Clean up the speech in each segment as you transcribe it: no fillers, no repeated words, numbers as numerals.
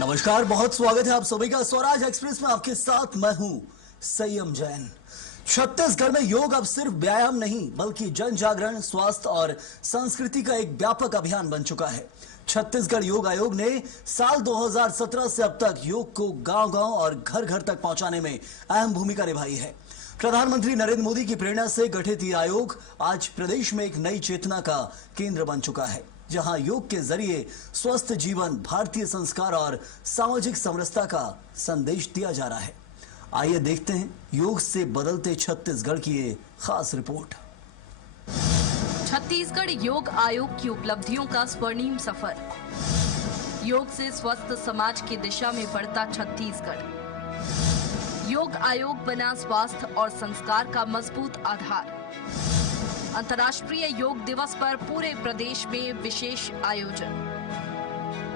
नमस्कार, बहुत स्वागत है आप सभी का स्वराज एक्सप्रेस में। आपके साथ मैं हूं संयम जैन। छत्तीसगढ़ में योग अब सिर्फ व्यायाम नहीं बल्कि जन जागरण, स्वास्थ्य और संस्कृति का एक व्यापक अभियान बन चुका है। छत्तीसगढ़ योग आयोग ने साल 2017 से अब तक योग को गांव-गांव और घर-घर तक पहुंचाने में अहम भूमिका निभाई है। प्रधानमंत्री नरेंद्र मोदी की प्रेरणा से गठित ये आयोग आज प्रदेश में एक नई चेतना का केंद्र बन चुका है, जहां योग के जरिए स्वस्थ जीवन, भारतीय संस्कार और सामाजिक समरसता का संदेश दिया जा रहा है। आइए देखते हैं योग से बदलते छत्तीसगढ़ की ये खास रिपोर्ट। छत्तीसगढ़ योग आयोग की उपलब्धियों का स्वर्णिम सफर। योग से स्वस्थ समाज की दिशा में बढ़ता छत्तीसगढ़। योग आयोग बना स्वास्थ्य और संस्कार का मजबूत आधार। अंतर्राष्ट्रीय योग दिवस पर पूरे प्रदेश में विशेष आयोजन।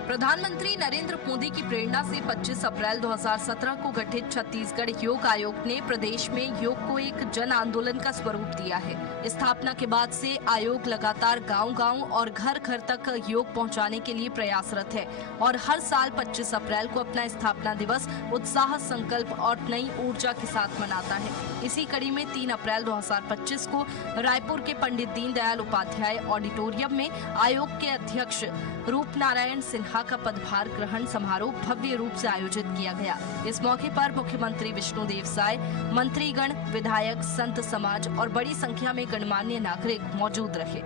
प्रधानमंत्री नरेंद्र मोदी की प्रेरणा से 25 अप्रैल 2017 को गठित छत्तीसगढ़ योग आयोग ने प्रदेश में योग को एक जन आंदोलन का स्वरूप दिया है। स्थापना के बाद से आयोग लगातार गांव-गांव और घर-घर तक योग पहुंचाने के लिए प्रयासरत है और हर साल 25 अप्रैल को अपना स्थापना दिवस उत्साह, संकल्प और नई ऊर्जा के साथ मनाता है। इसी कड़ी में 3 अप्रैल 2025 को रायपुर के पंडित दीनदयाल उपाध्याय ऑडिटोरियम में आयोग के अध्यक्ष रूपनारायण सिन्हा का पदभार ग्रहण समारोह भव्य रूप से आयोजित किया गया। इस मौके पर मुख्यमंत्री विष्णुदेव साय, मंत्रीगण, विधायक, संत समाज और बड़ी संख्या में गणमान्य नागरिक मौजूद रहे।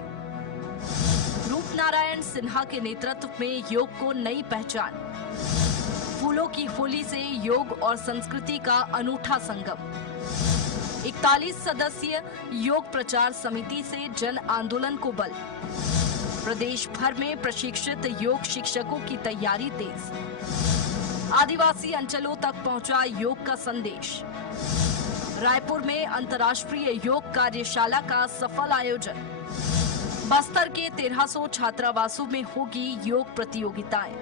रूपनारायण सिन्हा के नेतृत्व में योग को नई पहचान। फूलों की होली से योग और संस्कृति का अनूठा संगम। 41 सदस्यीय योग प्रचार समिति से जन आंदोलन को बल। प्रदेश भर में प्रशिक्षित योग शिक्षकों की तैयारी तेज। आदिवासी अंचलों तक पहुंचा योग का संदेश। रायपुर में अंतर्राष्ट्रीय योग कार्यशाला का सफल आयोजन। बस्तर के 1300 छात्रावासों में होगी योग प्रतियोगिताएं।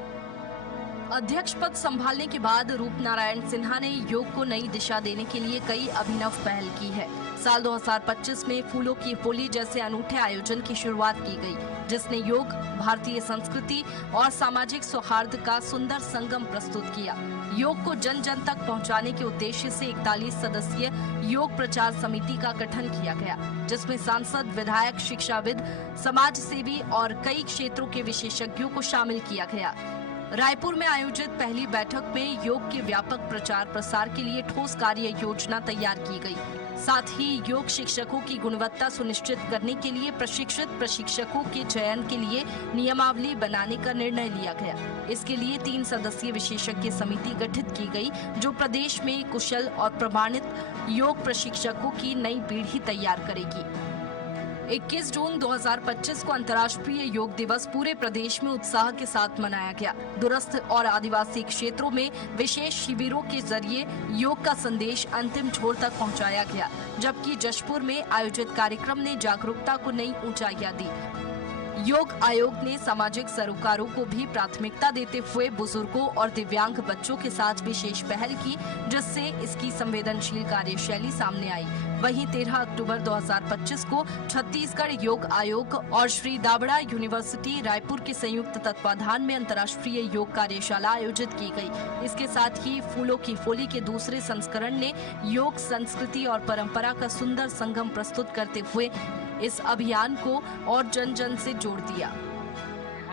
अध्यक्ष पद संभालने के बाद रूपनारायण सिन्हा ने योग को नई दिशा देने के लिए कई अभिनव पहल की है। साल 2025 में फूलों की होली जैसे अनूठे आयोजन की शुरुआत की गई, जिसने योग, भारतीय संस्कृति और सामाजिक सौहार्द का सुंदर संगम प्रस्तुत किया। योग को जन जन तक पहुंचाने के उद्देश्य से 41 सदस्यीय योग प्रचार समिति का गठन किया गया, जिसमें सांसद, विधायक, शिक्षाविद, समाज सेवी और कई क्षेत्रों के विशेषज्ञों को शामिल किया गया। रायपुर में आयोजित पहली बैठक में योग के व्यापक प्रचार प्रसार के लिए ठोस कार्य योजना तैयार की गई। साथ ही योग शिक्षकों की गुणवत्ता सुनिश्चित करने के लिए प्रशिक्षित प्रशिक्षकों के चयन के लिए नियमावली बनाने का निर्णय लिया गया। इसके लिए 3 सदस्यीय विशेषज्ञ समिति गठित की गई, जो प्रदेश में कुशल और प्रमाणित योग प्रशिक्षकों की नई पीढ़ी तैयार करेगी। 21 जून 2025 को अंतर्राष्ट्रीय योग दिवस पूरे प्रदेश में उत्साह के साथ मनाया गया। दूरस्थ और आदिवासी क्षेत्रों में विशेष शिविरों के जरिए योग का संदेश अंतिम छोर तक पहुंचाया गया, जबकि जशपुर में आयोजित कार्यक्रम ने जागरूकता को नई ऊंचाइयां दी। योग आयोग ने सामाजिक सरोकारों को भी प्राथमिकता देते हुए बुजुर्गों और दिव्यांग बच्चों के साथ विशेष पहल की, जिससे इसकी संवेदनशील कार्यशैली सामने आई। वहीं 13 अक्टूबर 2025 को छत्तीसगढ़ योग आयोग और श्री दाबड़ा यूनिवर्सिटी रायपुर के संयुक्त तत्वाधान में अंतर्राष्ट्रीय योग कार्यशाला आयोजित की गई। इसके साथ ही फूलों की होली के दूसरे संस्करण ने योग, संस्कृति और परंपरा का सुंदर संगम प्रस्तुत करते हुए इस अभियान को और जन जन से जोड़ दिया।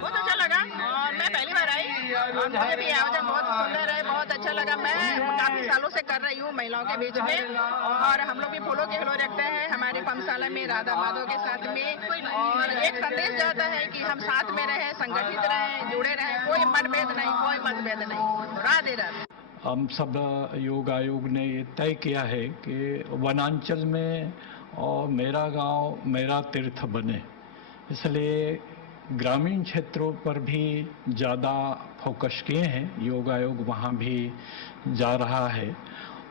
बहुत अच्छा लगा और मैं पहली बार आई और मुझे भी आयोजन बहुत सुंदर है, बहुत अच्छा लगा। मैं काफी सालों से कर रही हूँ महिलाओं के बीच में, और हम लोग भी फूलों के होली रखते हैं हमारे पमशाला में राधा माधव के साथ में, और एक संदेश जाता है कि हम साथ में रहें, संगठित रहें, जुड़े रहें, कोई मतभेद नहीं, कोई मतभेद नहीं। राधे राधे। हम सब योग आयोग ने ये तय किया है कि वनांचल में और मेरा गांव मेरा तीर्थ बने, इसलिए ग्रामीण क्षेत्रों पर भी ज़्यादा फोकस किए हैं। योग आयोग वहाँ भी जा रहा है,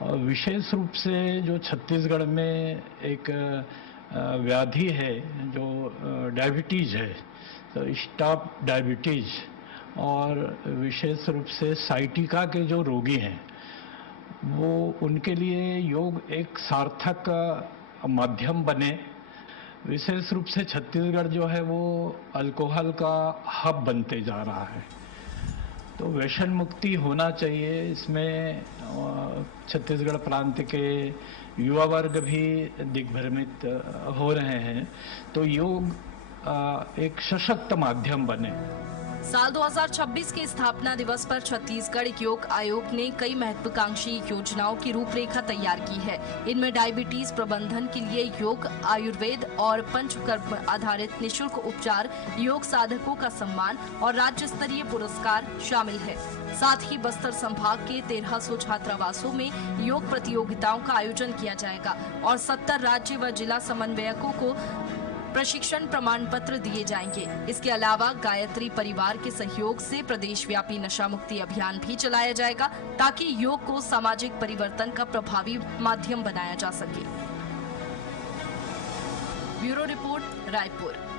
और विशेष रूप से जो छत्तीसगढ़ में एक व्याधि है जो डायबिटीज़ है, तो स्टॉप डायबिटीज़, और विशेष रूप से साइटिका के जो रोगी हैं वो उनके लिए योग एक सार्थक माध्यम बने। विशेष रूप से छत्तीसगढ़ जो है वो अल्कोहल का हब बनते जा रहा है, तो व्यसन मुक्ति होना चाहिए। इसमें छत्तीसगढ़ प्रांत के युवा वर्ग भी दिग्भ्रमित हो रहे हैं। तो योग एक सशक्त माध्यम बने। साल 2026 के स्थापना दिवस पर छत्तीसगढ़ योग आयोग ने कई महत्वाकांक्षी योजनाओं की रूपरेखा तैयार की है। इनमें डायबिटीज प्रबंधन के लिए योग, आयुर्वेद और पंचकर्म आधारित निशुल्क उपचार, योग साधकों का सम्मान और राज्य स्तरीय पुरस्कार शामिल है। साथ ही बस्तर संभाग के 1300 छात्रावासों में योग प्रतियोगिताओं का आयोजन किया जाएगा और 70 राज्य व जिला समन्वयकों को प्रशिक्षण प्रमाण पत्र दिए जाएंगे। इसके अलावा गायत्री परिवार के सहयोग से प्रदेश व्यापी नशा मुक्ति अभियान भी चलाया जाएगा ताकि योग को सामाजिक परिवर्तन का प्रभावी माध्यम बनाया जा सके। Bureau report, Raipur.